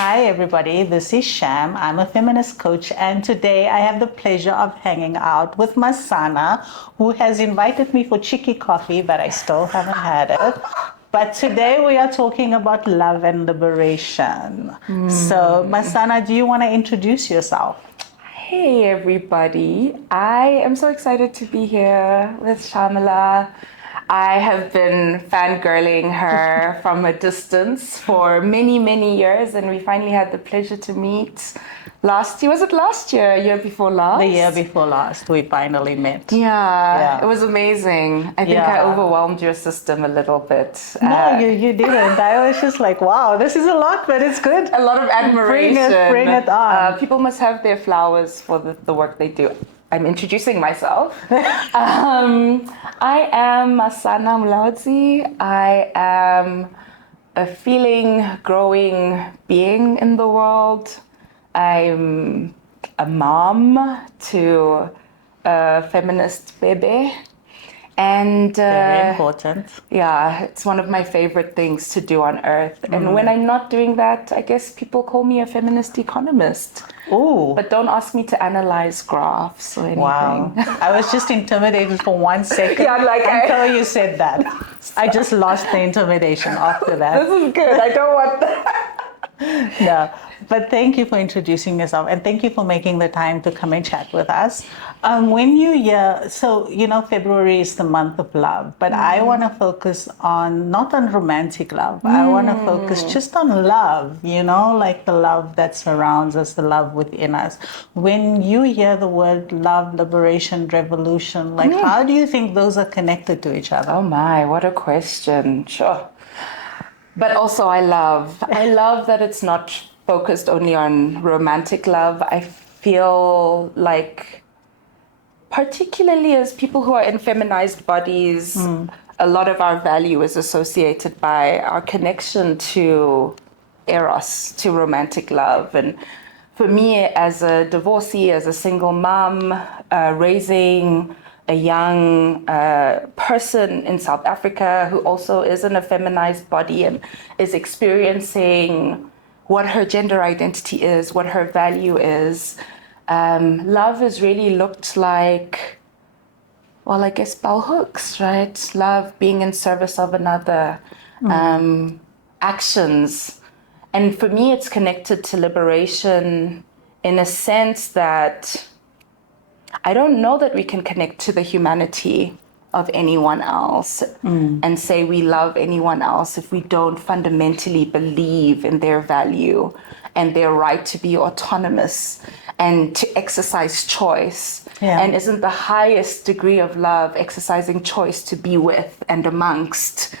Hi, everybody. This is Sham. I'm a feminist coach, and today I have the pleasure of hanging out with Masana, who has invited me for cheeky coffee, but I still haven't had it. But today we are talking about love and liberation. So, Masana, do you want to introduce yourself? Hey everybody, I am so excited to be here with Shamillah. I have been fangirling her from a distance for many, many years, and we finally had the pleasure to meet last year. Was it last year? Year before last? The year before last, we finally met. Yeah, it was amazing. I think I Yeah. overwhelmed your system a little bit. No, you didn't. I was just like, wow, this is a lot, but it's good. A lot of admiration. Bring it on. People must have their flowers for the work they do. I'm introducing myself. I am Masan Mulaudzi. I am a feeling, growing being in the world. I'm a mom to a feminist baby. And Very important. yeah, it's one of my favorite things to do on earth. And when I'm not doing that, I guess people call me a feminist economist. Ooh. But don't ask me to analyze graphs or anything. Wow. I was just intimidated for 1 second until you said that. I just lost the intimidation after that. This is good. I don't want that. No, but thank you for introducing yourself, and thank you for making the time to come and chat with us. When you hear, so February is the month of love, but I want to focus on not on romantic love. I want to focus just on love, like the love that surrounds us, the love within us. When you hear the word love, liberation, revolution, like how do you think those are connected to each other? Oh my, what a question. Sure. But also I love that it's not focused only on romantic love. I feel like, particularly as people who are in feminized bodies, a lot of our value is associated by our connection to eros, to romantic love. And for me, as a divorcee, as a single mom, raising a young person in South Africa who also is in a feminized body and is experiencing what her gender identity is, what her value is. Love has really looked like, well, I guess bell hooks, right? Love being in service of another, actions. And for me, it's connected to liberation in a sense that I don't know that we can connect to the humanity of anyone else and say we love anyone else if we don't fundamentally believe in their value and their right to be autonomous and to exercise choice. Yeah. And isn't the highest degree of love exercising choice to be with and amongst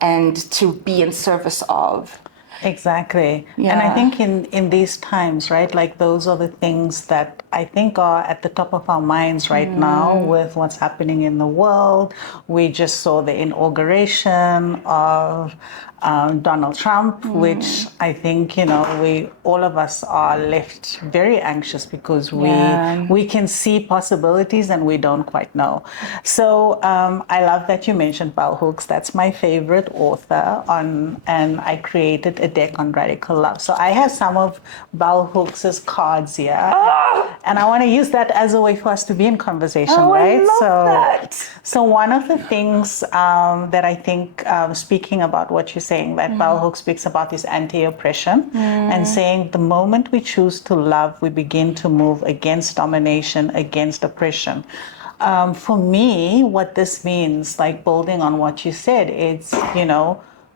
and to be in service of? Exactly. Yeah. And I think in these times, right, like those are the things that I think are at the top of our minds right now with what's happening in the world. We just saw the inauguration of Donald Trump, which I think, we all of us are left very anxious because we can see possibilities and we don't quite know. So I love that you mentioned bell hooks. That's my favorite author and I created a deck on radical love. So I have some of bell hooks' cards here. And I want to use that as a way for us to be in conversation, right? I love that. So one of the things that I think, speaking about what you're saying, that bell hook speaks about is anti-oppression and saying the moment we choose to love, we begin to move against domination, against oppression. For me, what this means, like building on what you said, it's,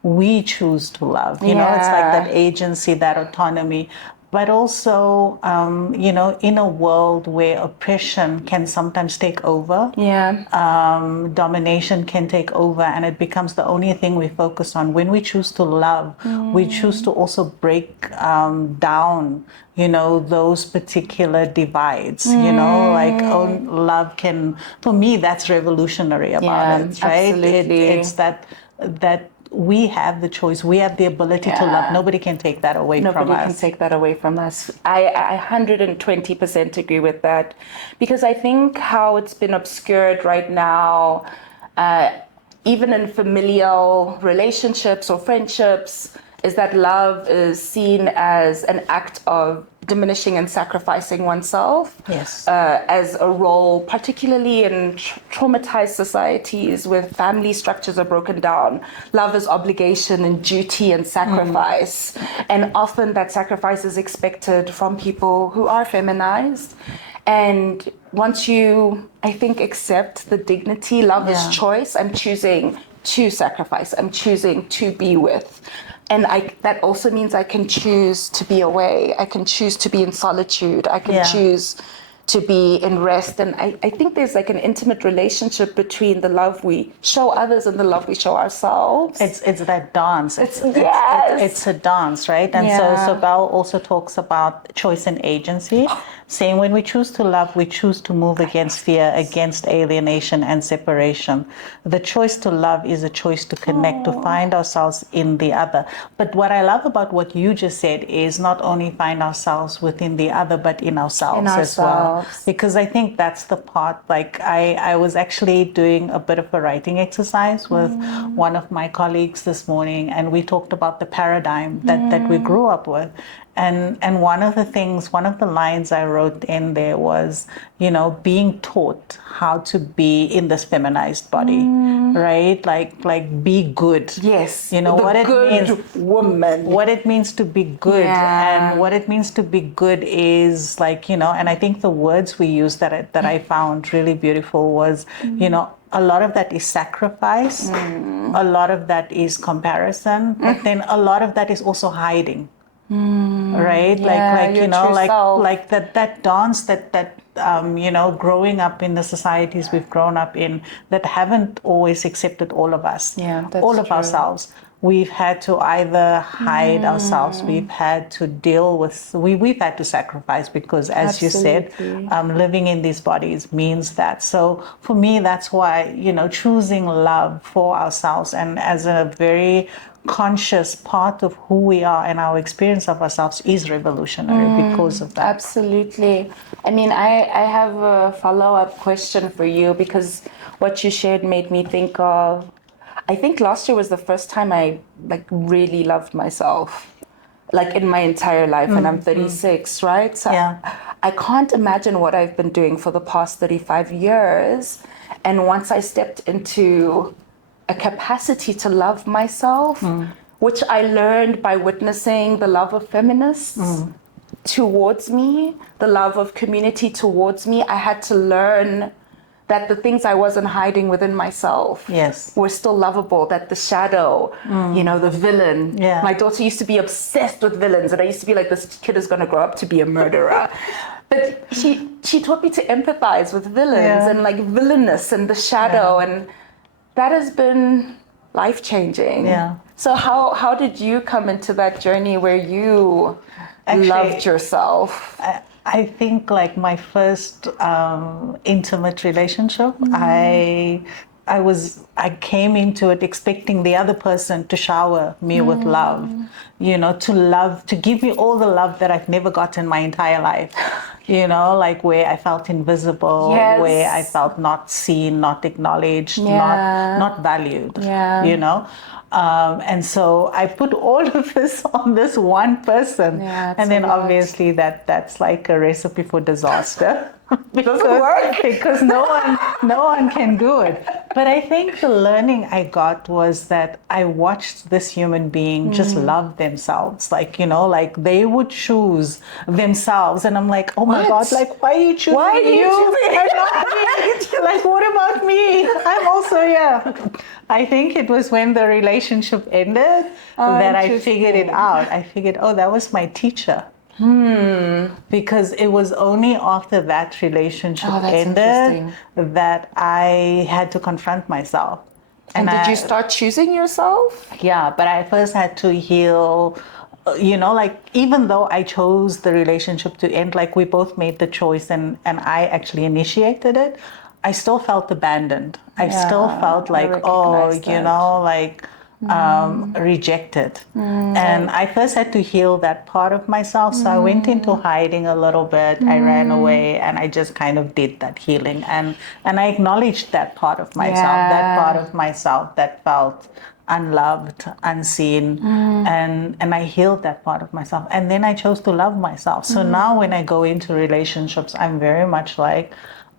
we choose to love. It's like that agency, that autonomy. But also, in a world where oppression can sometimes take over, domination can take over, and it becomes the only thing we focus on. When we choose to love, we choose to also break down, those particular divides. Like love can, for me, that's revolutionary about it, right? Absolutely. It's that we have the choice. We have the ability to love. Nobody can take that away from us. Nobody can take that away from us. I 120% agree with that, because I think how it's been obscured right now, even in familial relationships or friendships, is that love is seen as an act of diminishing and sacrificing oneself. Yes. As a role, particularly in traumatized societies where family structures are broken down. Love is obligation and duty and sacrifice. And often that sacrifice is expected from people who are feminized. And once you, I think, accept the dignity, love is choice. I'm choosing to sacrifice. I'm choosing to be with. And that also means I can choose to be away. I can choose to be in solitude. I can choose to be in rest. And I think there's like an intimate relationship between the love we show others and the love we show ourselves. It's that dance. It's a dance, right? And so Bell also talks about choice and agency, saying when we choose to love, we choose to move against fear, against alienation and separation. The choice to love is a choice to connect, to find ourselves in the other. But what I love about what you just said is not only find ourselves within the other, but in ourselves as well. Because I think that's the part, like I was actually doing a bit of a writing exercise with one of my colleagues this morning, and we talked about the paradigm that we grew up with. And one of the lines I wrote in there was, being taught how to be in this feminized body, right? Like be good. Yes. What it means, woman. what it means to be good, and what it means to be good is like, and I think the words we used that I found really beautiful was, a lot of that is sacrifice, a lot of that is comparison, but then a lot of that is also hiding. Right, like that dance that growing up in the societies we've grown up in that haven't always accepted all of us, all of ourselves. We've had to either hide ourselves, we've had to deal with, we've had to sacrifice because, as you said, living in these bodies means that. So for me, that's why, choosing love for ourselves and as a very conscious part of who we are and our experience of ourselves is revolutionary because of that. Absolutely. I mean, I have a follow-up question for you because what you shared made me think of, I think last year was the first time I really loved myself, like in my entire life, and I'm 36, right? So I can't imagine what I've been doing for the past 35 years. And once I stepped into a capacity to love myself, which I learned by witnessing the love of feminists towards me, the love of community towards me. I had to learn that the things I wasn't hiding within myself were still lovable, that the shadow, the villain. My daughter used to be obsessed with villains, and I used to be like, this kid is going to grow up to be a murderer. But she taught me to empathize with villains and like villainous and the shadow, and that has been life-changing. So how did you come into that journey where you loved yourself? I think like my first intimate relationship, I came into it expecting the other person to shower me with love, to give me all the love that I've never got in my entire life, like where I felt invisible, where I felt not seen, not acknowledged, not valued, and so I put all of this on this one person, and then obviously that's like a recipe for disaster. because no one can do it. But I think the learning I got was that I watched this human being just love themselves, like they would choose themselves, and I'm like, oh my God, like why are you choosing you and not me? Like what about me? I'm also here. I think it was when the relationship ended that I figured it out. I figured, oh, that was my teacher. Because it was only after that relationship ended that I had to confront myself. And did you start choosing yourself? Yeah, but I first had to heal, like even though I chose the relationship to end, like we both made the choice and I actually initiated it, I still felt abandoned. I still felt like, like rejected. And I first had to heal that part of myself. So I went into hiding a little bit. I ran away and I just kind of did that healing. And I acknowledged that part of myself, that part of myself that felt unloved, unseen, and I healed that part of myself. And then I chose to love myself. So now when I go into relationships, I'm very much like,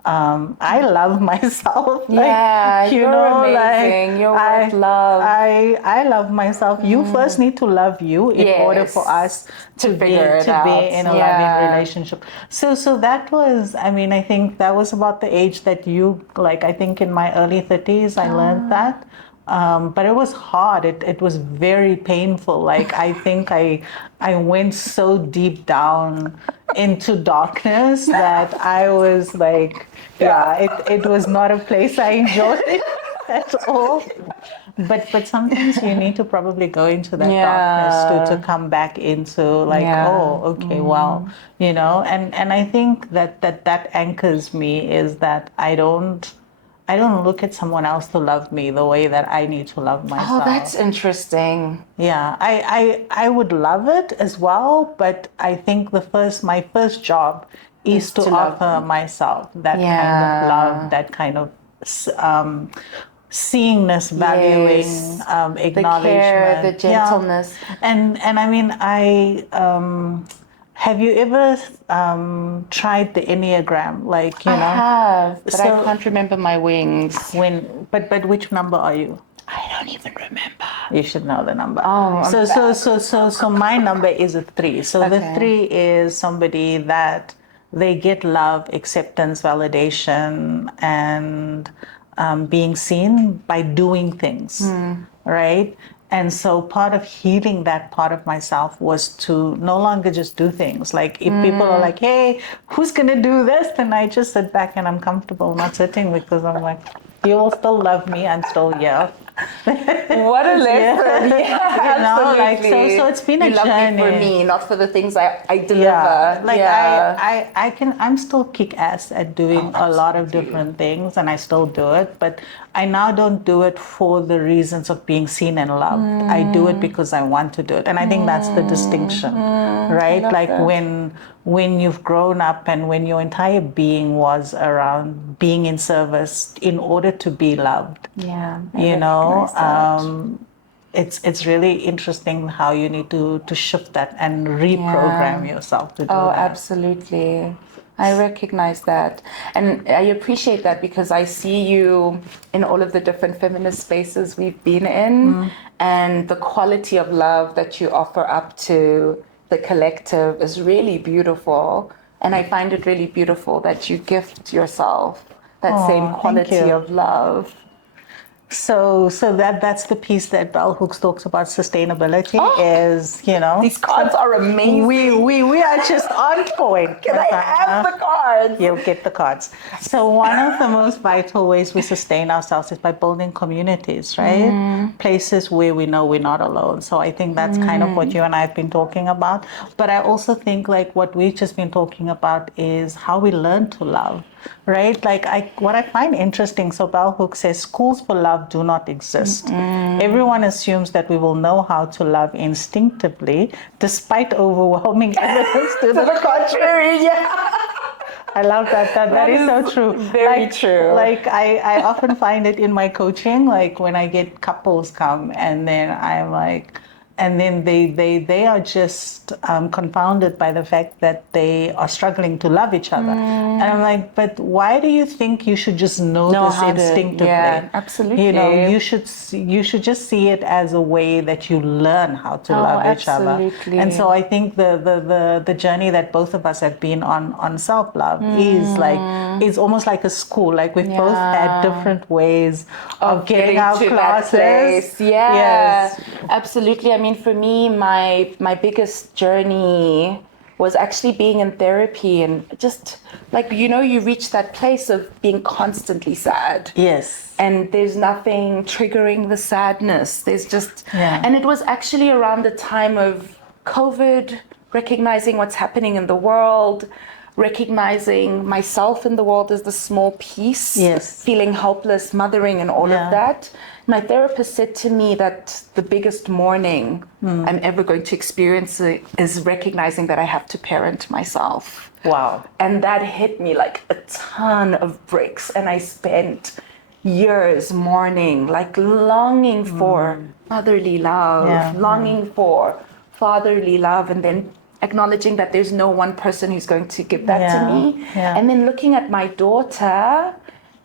I love myself. Yeah, like, you're amazing. You're worth love. I love myself. You first need to love you in order for us to be in a loving relationship. So that was, I mean, I think that was about the age that you, like, I think in my early 30s, I learned that. But it was hard. It was very painful. Like, I think I went so deep down into darkness that I was like, it was not a place I enjoyed at all. But sometimes you need to probably go into that darkness to come back into like, oh, okay, well, you know, and I think that anchors me is that I don't look at someone else to love me the way that I need to love myself. Oh, that's interesting. Yeah, I would love it as well, but I think my first job is to offer myself that kind of love, that kind of seeingness, valuing, acknowledgement, the care, the gentleness. And I mean, have you ever tried the Enneagram? Like, you know, I have, but I can't remember my wings. But which number are you? I don't even remember. You should know the number. Oh, so my number is a 3. So the 3 is somebody that they get love, acceptance, validation, and being seen by doing things, right? And so part of healing that part of myself was to no longer just do things. Like if people are like, hey, who's going to do this? Then I just sit back and I'm comfortable not sitting because I'm like, you will still love me. I'm still here. What a lesson. Yeah, you know, like, absolutely. so it's been a journey. Love me for me, not for the things I deliver. Yeah, like I'm still kick ass at doing a lot of different things, and I still do it, but I now don't do it for the reasons of being seen and loved. I do it because I want to do it, and I think that's the distinction, right? Like when you've grown up and when your entire being was around being in service in order to be loved. Yeah, you know, it's really interesting how you need to shift that and reprogram yourself to do that. Oh, absolutely. I recognize that. And I appreciate that because I see you in all of the different feminist spaces we've been in, and the quality of love that you offer up to the collective is really beautiful. And I find it really beautiful that you gift yourself that same quality of love. So that's the piece that Bell Hooks talks about sustainability is, you know. These cards are amazing. We are just on point. Can I have the cards? You'll get the cards. So one of the most vital ways we sustain ourselves is by building communities, right? Places where we know we're not alone. So I think that's kind of what you and I have been talking about. But I also think like what we've just been talking about is how we learn to love. Right? Like what I find interesting, so Bell Hooks says schools for love do not exist. Everyone assumes that we will know how to love instinctively, despite overwhelming evidence to the contrary. Yeah. I love that. That is so true. Very true. Like I often find it in my coaching, like when I get couples come and then I'm like, and then they are just confounded by the fact that they are struggling to love each other. And I'm like, but why do you think you should just know this instinctively? Yeah, absolutely. You know, you should just see it as a way that you learn how to love each other. And so I think the journey that both of us have been on self-love is almost like a school. Like we've both had different ways of getting our classes. Yeah, yes. Absolutely. I mean, for me, my biggest journey was actually being in therapy and just like, you know, you reach that place of being constantly sad. Yes. And there's nothing triggering the sadness. There's just, and it was actually around the time of COVID, recognizing what's happening in the world, recognizing myself in the world as the small piece, Yes. feeling helpless, mothering, and all Yeah. of that. My therapist said to me that the biggest mourning I'm ever going to experience is recognizing that I have to parent myself. Wow. And that hit me like a ton of bricks. And I spent years mourning, like longing for motherly love, Yeah, longing for fatherly love, and then acknowledging that there's no one person who's going to give that to me. Yeah. And then looking at my daughter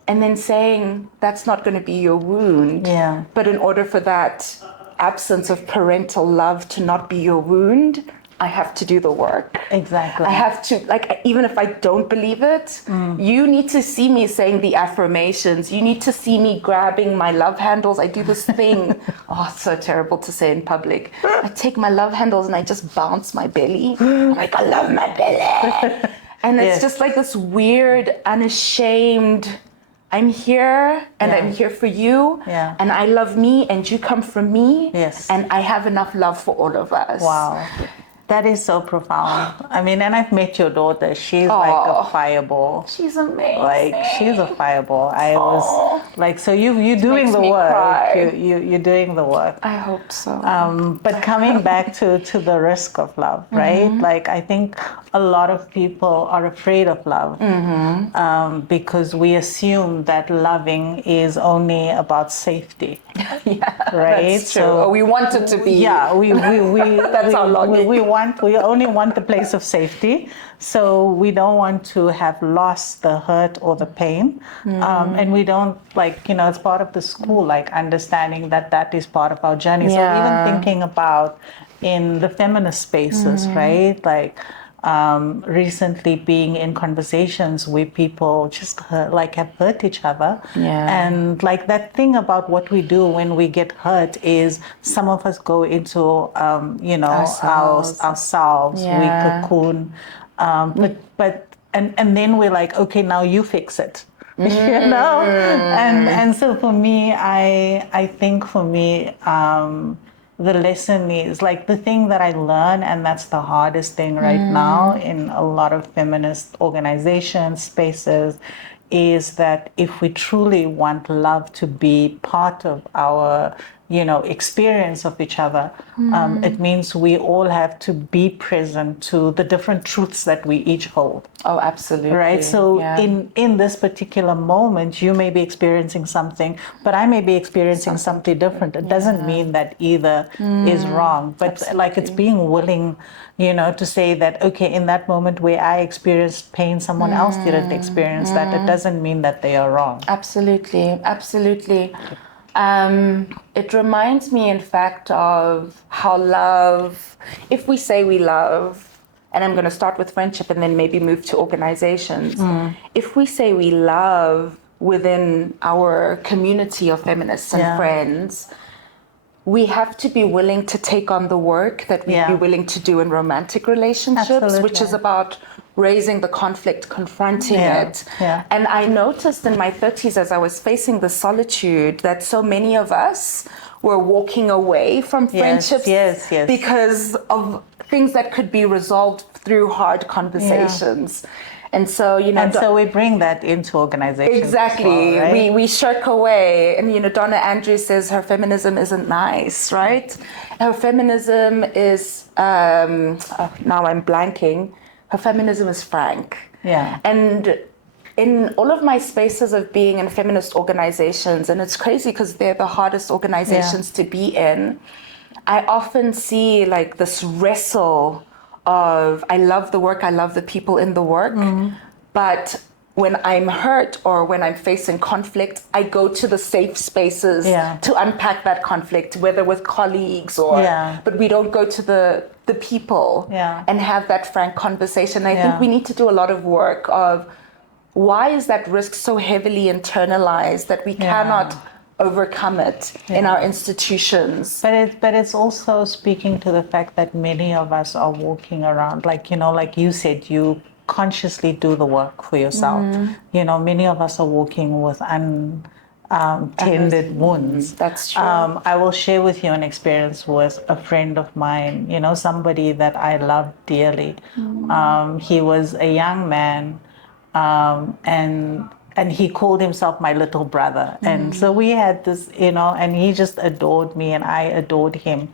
and then saying, that's not going to be your wound. Yeah. But in order for that absence of parental love to not be your wound, I have to do the work. Exactly. I have to, like, even if I don't believe it, you need to see me saying the affirmations. You need to see me grabbing my love handles. I do this thing. Oh, it's so terrible to say in public. I take my love handles and I just bounce my belly. I'm like, I love my belly. And it's Yes. just like this weird, unashamed, I'm here and Yeah. I'm here for you. Yeah. And I love me and you come from me. Yes. And I have enough love for all of us. Wow. That is so profound. I mean, and I've met your daughter. She's like Aw. a fireball. She's amazing. Like, she's a fireball. I was like, so you're doing makes the me work. cry. You're doing the work. I hope so. But coming back to the risk of love, right? Like, I think a lot of people are afraid of love because we assume that loving is only about safety, right? That's true. Or we want it to be. Yeah, we That's our logic. we only want the place of safety, so we don't want to have lost the hurt or the pain, and we don't, like, you know, it's part of the school, like understanding that that is part of our journey. So Yeah. even thinking about in the feminist spaces, right, like. Recently being in conversations where people just have hurt each other. Yeah. And like that thing about what we do when we get hurt is some of us go into, ourselves, Yeah. we cocoon. And then we're like, okay, now you fix it. You know? And so for me, I think for me, the lesson is like the thing that I learn, and that's the hardest thing right now in a lot of feminist organizations, spaces, is that if we truly want love to be part of our, experience of each other, it means we all have to be present to the different truths that we each hold. Oh, absolutely. Right. So Yeah. in this particular moment, you may be experiencing something, but I may be experiencing something different. It doesn't mean that either is wrong. But like it's being willing, to say that, okay, in that moment where I experienced pain, someone else didn't experience that. It doesn't mean that they are wrong. Absolutely. Absolutely. It reminds me, in fact, of how love, if we say we love, and I'm going to start with friendship and then maybe move to organizations. If we say we love within our community of feminists and Yeah. friends, we have to be willing to take on the work that we'd Yeah. be willing to do in romantic relationships, which is Absolutely. about raising the conflict, confronting Yeah. it. Yeah. And I noticed in my 30s, as I was facing the solitude, that so many of us were walking away from friendships yes. because of things that could be resolved through hard conversations. And so, And so we bring that into organizations. exactly. As well, right? We shirk away. And, Donna Andrews says her feminism isn't nice, right? Her feminism is, now I'm blanking, her feminism is frank. Yeah. And in all of my spaces of being in feminist organizations, and it's crazy because they're the hardest organizations to be in, I often see like this wrestle of, I love the work, I love the people in the work, but when I'm hurt or when I'm facing conflict, I go to the safe spaces Yeah. to unpack that conflict, whether with colleagues or, Yeah. but we don't go to the people Yeah. and have that frank conversation. I Yeah. think we need to do a lot of work of why is that risk so heavily internalized that we cannot overcome it in our institutions. But it's also speaking to the fact that many of us are walking around, like you said, you consciously do the work for yourself. Many of us are walking with tended wounds. That's true. I will share with you an experience with a friend of mine, somebody that I loved dearly. He was a young man, and he called himself my little brother. And so we had this, and he just adored me and I adored him.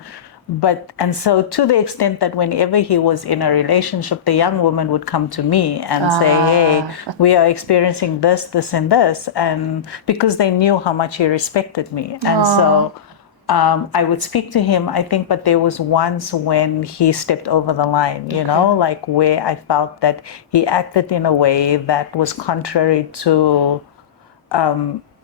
And so to the extent that whenever he was in a relationship, the young woman would come to me and say, hey, we are experiencing this, this, and this. And because they knew how much he respected me. And so I would speak to him, I think, but there was once when he stepped over the line, like where I felt that he acted in a way that was contrary to,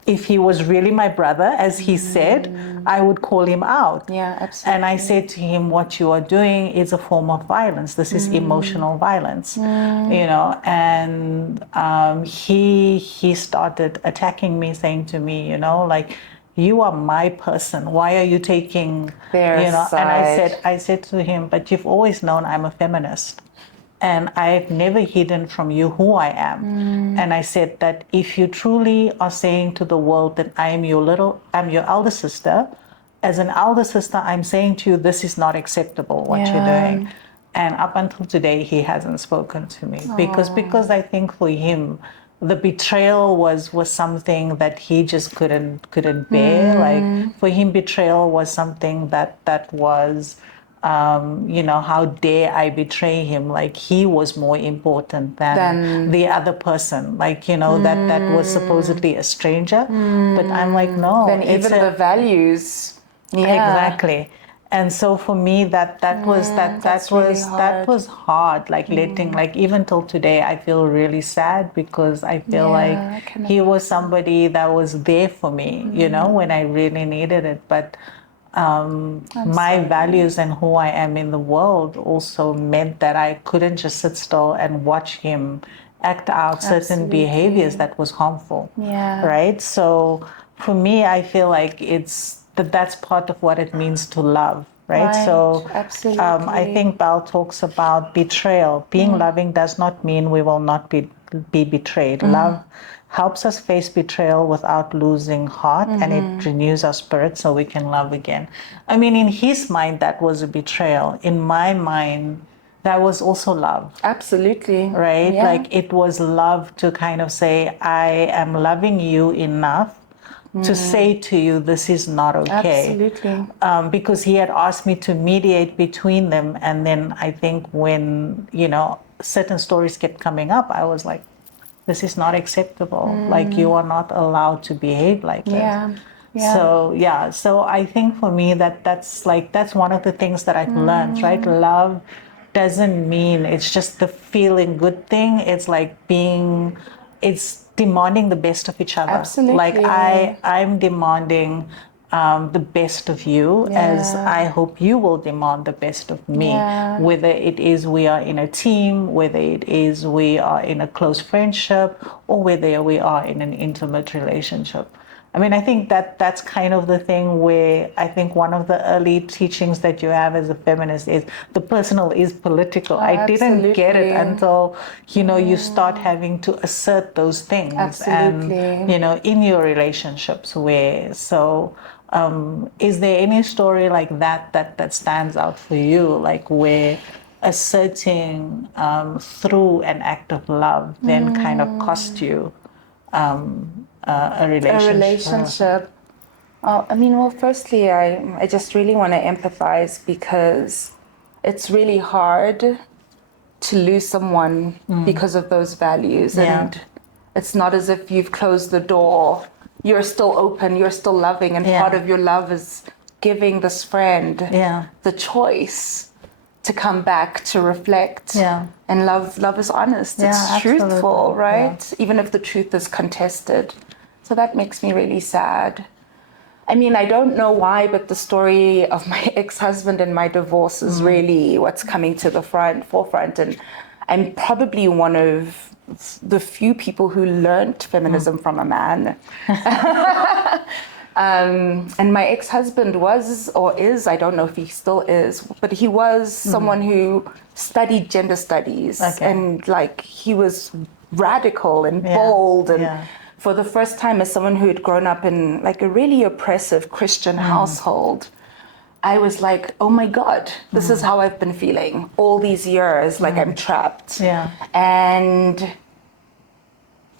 if he was really my brother, as he said, I would call him out. Yeah, absolutely. And I said to him, what you are doing is a form of violence. This is emotional violence, and he started attacking me, saying to me, like, you are my person. Why are you taking their side? And I said to him, but you've always known I'm a feminist. And I've never hidden from you who I am. And I said that if you truly are saying to the world that I'm your elder sister, as an elder sister, I'm saying to you, this is not acceptable, what you're doing. And up until today, he hasn't spoken to me because I think for him, the betrayal was something that he just couldn't bear. Like for him, betrayal was something that was, how dare I betray him? Like he was more important than the other person. Like, that was supposedly a stranger. But I'm like, no. Then even the values. Yeah. Exactly. And so for me, that was hard. Like letting, like even till today, I feel really sad because I feel like he was somebody that was there for me, when I really needed it. But my values and who I am in the world also meant that I couldn't just sit still and watch him act out certain behaviors that was harmful. Yeah. Right. So for me, I feel like that's part of what it means to love. Right. So absolutely. I think Bal talks about betrayal. Being loving does not mean we will not be betrayed. Love helps us face betrayal without losing heart, and it renews our spirit so we can love again. I mean, in his mind, that was a betrayal. In my mind, that was also love. Absolutely. Right? Yeah. Like it was love to kind of say, I am loving you enough to say to you, this is not okay. Absolutely. Because he had asked me to mediate between them. And then I think when, certain stories kept coming up, I was like, this is not acceptable. Like you are not allowed to behave like this. Yeah. So I think for me that's one of the things that I've learned, right? Love doesn't mean it's just the feeling good thing. It's like it's demanding the best of each other. Absolutely. Like I'm demanding the best of you, as I hope you will demand the best of me. Whether it is we are in a team, whether it is we are in a close friendship, or whether we are in an intimate relationship. I mean, I think that's kind of the thing where I think one of the early teachings that you have as a feminist is the personal is political. I didn't get it until, you start having to assert those things. Absolutely. And, in your relationships is there any story like that stands out for you, like where asserting through an act of love then kind of cost you a relationship? Firstly, I just really want to empathize because it's really hard to lose someone because of those values. And it's not as if you've closed the door. You're still open, you're still loving, and part of your love is giving this friend the choice to come back, to reflect. And love is honest, it's truthful, right? Even if the truth is contested. So that makes me really sad. I mean, I don't know why, but the story of my ex-husband and my divorce is really what's coming to the forefront. And I'm probably one of the few people who learned feminism from a man. And my ex-husband was, or is, I don't know if he still is, but he was someone who studied gender studies. And like, he was radical and bold and for the first time, as someone who had grown up in like a really oppressive Christian household, I was like, oh my God, this is how I've been feeling all these years, like I'm trapped. Yeah. And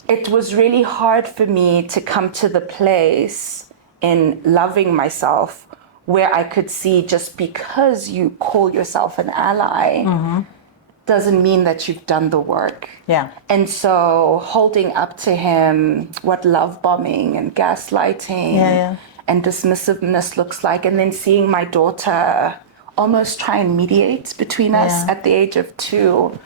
it was really hard for me to come to the place in loving myself where I could see, just because you call yourself an ally doesn't mean that you've done the work. Yeah. And so holding up to him what love bombing and gaslighting and dismissiveness looks like, and then seeing my daughter almost try and mediate between us at the age of 2,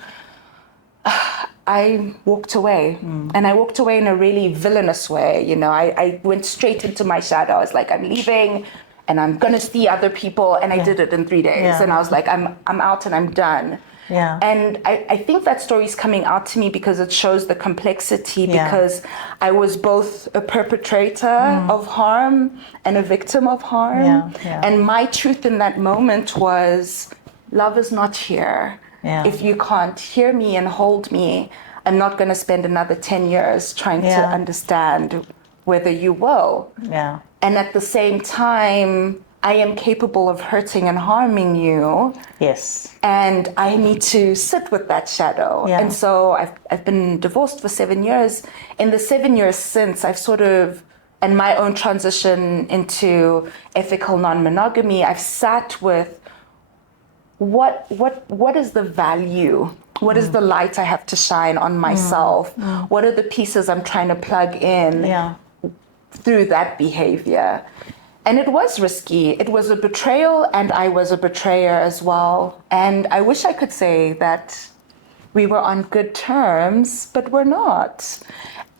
I walked away. And I walked away in a really villainous way. You know, I went straight into my shadow. I was like, I'm leaving and I'm going to see other people. And I did it in 3 days. And I was like, I'm out and I'm done. Yeah. And I think that story is coming out to me because it shows the complexity, because I was both a perpetrator of harm and a victim of harm. And my truth in that moment was, love is not here. If you can't hear me and hold me, I'm not going to spend another 10 years trying to understand whether you will. And at the same time, I am capable of hurting and harming you. Yes. And I need to sit with that shadow. And so I've been divorced for 7 years. In the 7 years since, I've sort of, and my own transition into ethical non-monogamy, I've sat with what is the value? What is the light I have to shine on myself? What are the pieces I'm trying to plug in through that behavior? And it was risky. It was a betrayal, and I was a betrayer as well. And I wish I could say that we were on good terms, but we're not.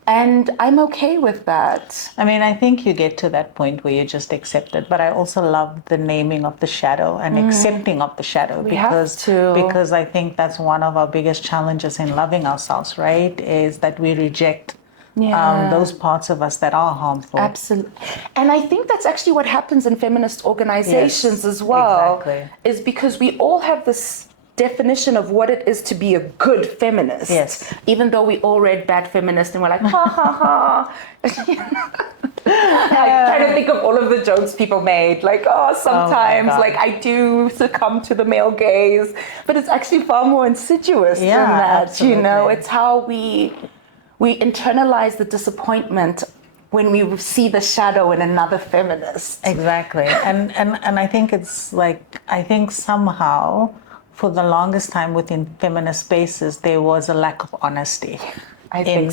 And I'm okay with that. I mean, I think you get to that point where you just accept it. But I also love the naming of the shadow and accepting of the shadow, because I think that's one of our biggest challenges in loving ourselves, right? Is that we reject those parts of us that are harmful. Absolutely. And I think that's actually what happens in feminist organizations as well. Is because we all have this definition of what it is to be a good feminist. Even though we all read Bad Feminist and we're like, ha ha ha. Like, trying to think of all of the jokes people made. Like, sometimes like I do succumb to the male gaze. But it's actually far more insidious than that. Absolutely. You know, it's how we internalize the disappointment when we see the shadow in another feminist. Exactly. And I think it's like, I think somehow for the longest time within feminist spaces, there was a lack of honesty in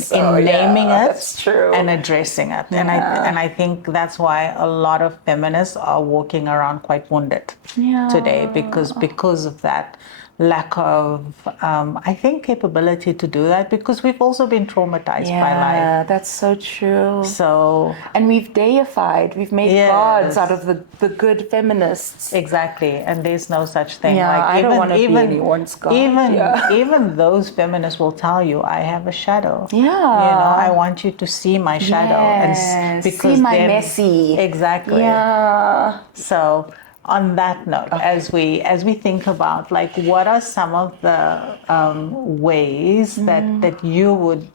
naming it that's true. and addressing it. And I think that's why a lot of feminists are walking around quite wounded today, because of that lack of, I think, capability to do that, because we've also been traumatized by life. Yeah, that's so true. So, and we've deified, we've made gods out of the good feminists. Exactly, and there's no such thing. Yeah, like, I don't want to be anyone's god. Even those feminists will tell you, I have a shadow. Yeah. You know, I want you to see my shadow. And because see my messy. Exactly. Yeah. So, on that note, as we think about, like, what are some of the ways that you would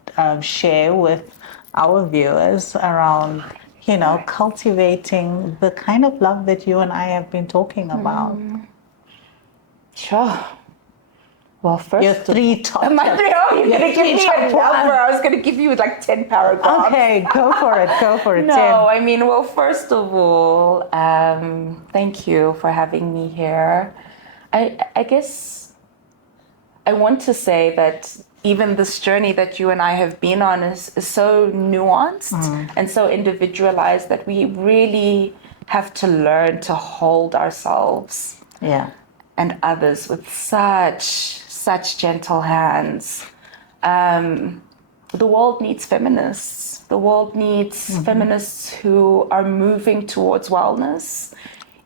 share with our viewers around, you know, cultivating the kind of love that you and I have been talking about? Sure. Well, first, your 3 top. My 3. Oh, you're going to give me a number. I was going to give you like 10 paragraphs. Okay, go for it. Go for it. No, 10. I mean, well, first of all, thank you for having me here. I guess I want to say that even this journey that you and I have been on is so nuanced and so individualized that we really have to learn to hold ourselves and others with such gentle hands. The world needs feminists. The world needs feminists who are moving towards wellness,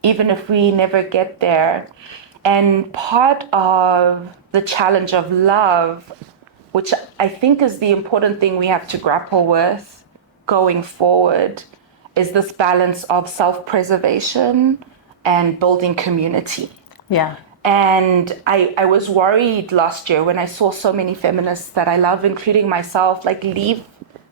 even if we never get there. And part of the challenge of love, which I think is the important thing we have to grapple with going forward, is this balance of self-preservation and building community. Yeah. And I was worried last year when I saw so many feminists that I love, including myself, like leave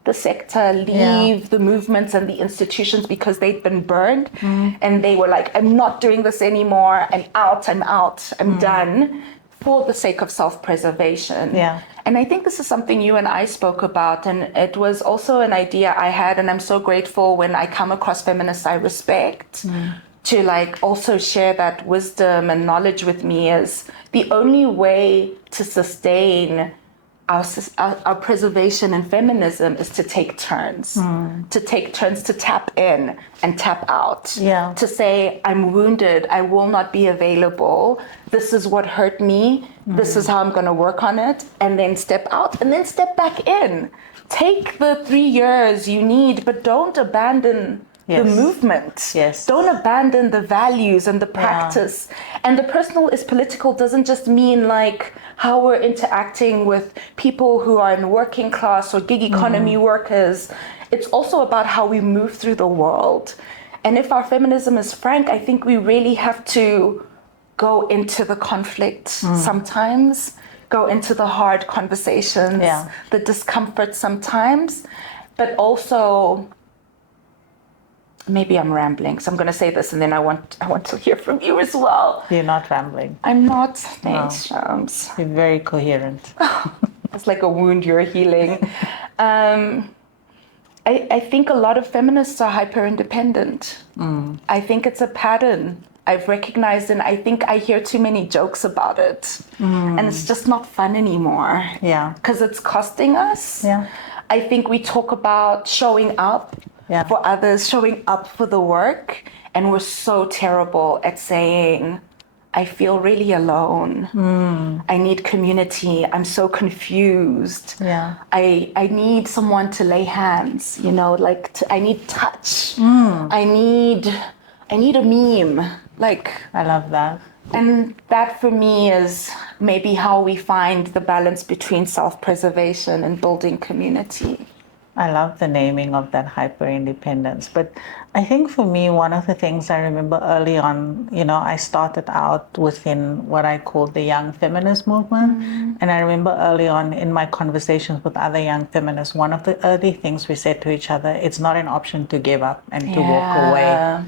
the sector, leave the movements and the institutions because they'd been burned. And they were like, I'm not doing this anymore. I'm out, I'm done, for the sake of self-preservation. Yeah. And I think this is something you and I spoke about. And it was also an idea I had. And I'm so grateful when I come across feminists I respect to like also share that wisdom and knowledge with me. Is the only way to sustain our preservation and feminism is to take turns, to tap in and tap out, Yeah. to say, I'm wounded, I will not be available, this is what hurt me, this is how I'm going to work on it, and then step out and then step back in. Take the 3 years you need, but don't abandon the movement. Yes. Don't abandon the values and the practice. And the personal is political doesn't just mean like how we're interacting with people who are in working class or gig economy workers. It's also about how we move through the world. And if our feminism is frank, I think we really have to go into the conflict sometimes, go into the hard conversations, the discomfort sometimes, but also, maybe I'm rambling, so I'm going to say this and then I want to hear from you as well. You're not rambling. I'm not. Thanks, Shams. You're very coherent. It's like a wound you're healing. I think a lot of feminists are hyper-independent. I think it's a pattern I've recognized, and I think I hear too many jokes about it. And it's just not fun anymore. Yeah. Because it's costing us. Yeah. I think we talk about showing up for others, showing up for the work, and we're so terrible at saying, I feel really alone. I need community. I'm so confused. Yeah. I need someone to lay hands, like I need touch. I need a meme. Like, I love that. and that for me is maybe how we find the balance between self-preservation and building community. I love the naming of that hyper-independence. But I think for me, one of the things I remember early on, I started out within what I called the young feminist movement. And I remember early on in my conversations with other young feminists, one of the early things we said to each other, it's not an option to give up and to walk away.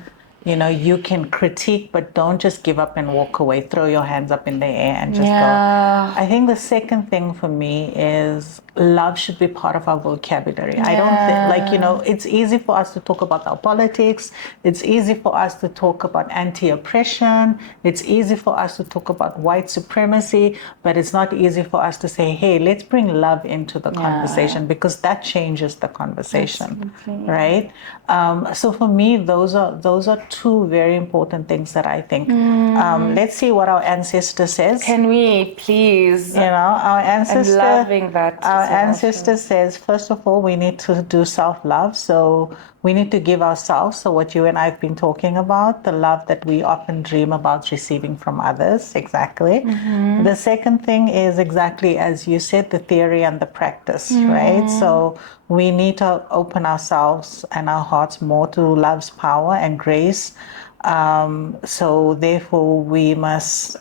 You can critique, but don't just give up and walk away. Throw your hands up in the air and just go. I think the second thing for me is love should be part of our vocabulary. I don't think, it's easy for us to talk about our politics. It's easy for us to talk about anti-oppression. It's easy for us to talk about white supremacy, but it's not easy for us to say, hey, let's bring love into the conversation, because that changes the conversation, right? So for me, those are two very important things that I think. Let's see what our ancestor says. Can we please? Our ancestor. I'm loving that. Our ancestor says, first of all, we need to do self-love. So we need to give ourselves. So what you and I have been talking about, the love that we often dream about receiving from others. Exactly. The second thing is exactly as you said, the theory and the practice, right? So we need to open ourselves and our hearts more to love's power and grace. So therefore we must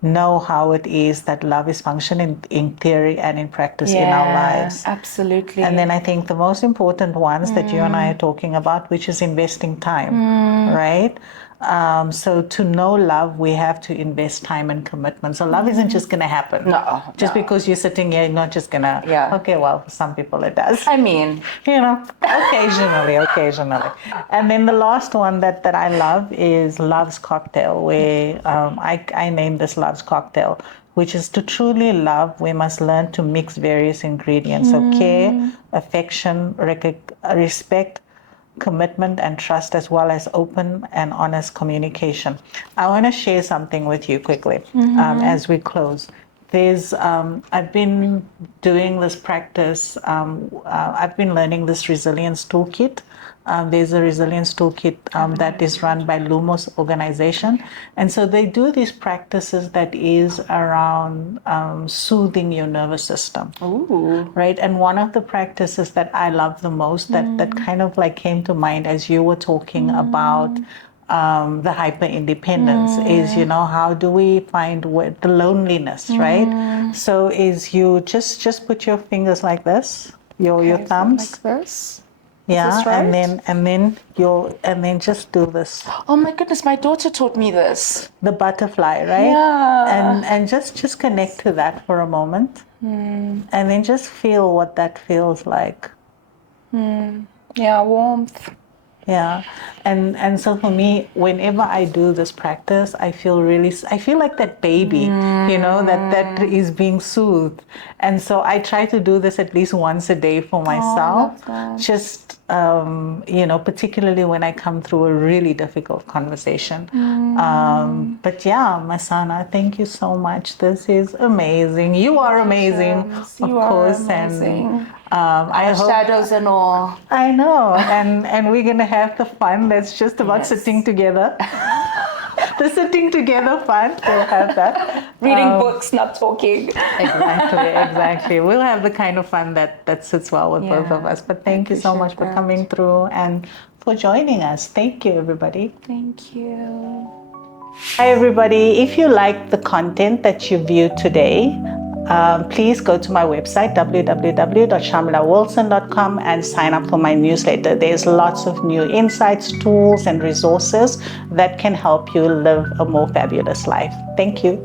know how it is that love is functioning in theory and in practice in our lives. Absolutely. And then I think the most important ones that you and I are talking about, which is investing time, right? So to know love, we have to invest time and commitment. So love isn't just going to happen. Just because you're sitting here, you're not just going to, okay, well, for some people it does. I mean, occasionally. And then the last one that I love is Love's Cocktail, where I named this Love's Cocktail, which is to truly love, we must learn to mix various ingredients. So care, affection, respect, commitment and trust, as well as open and honest communication. I want to share something with you quickly as we close. There's, I've been doing this practice, I've been learning this resilience toolkit. There's a resilience toolkit that is run by Lumos organization. And so they do these practices that is around soothing your nervous system. Ooh. Right? And one of the practices that I love the most that kind of like came to mind as you were talking about the hyper-independence is, how do we find the loneliness, right? So is you just put your fingers like this. your Okay, so thumbs. like this. Yeah, this right? and then just do this. Oh my goodness, my daughter taught me this. The butterfly, right? Yeah. And just connect to that for a moment. And then just feel what that feels like. Yeah, warmth. Yeah. And so for me, whenever I do this practice, I feel like that baby, that is being soothed. And so I try to do this at least once a day for myself. love that. Just particularly when I come through a really difficult conversation. But yeah, Masana, thank you so much. This is amazing. You are amazing, of You are course. amazing. And I hope Shadows and all. I know, and we're gonna have the fun that's just about Yes. sitting together. The sitting together fun, we'll have that. Reading books, not talking. Exactly. We'll have the kind of fun that sits well with both of us. But thank you so much for coming through and for joining us. Thank you, everybody. Thank you. Hi, everybody. If you like the content that you viewed today, please go to my website, www.shamillahwilson.com, and sign up for my newsletter. There's lots of new insights, tools, and resources that can help you live a more fabulous life. Thank you.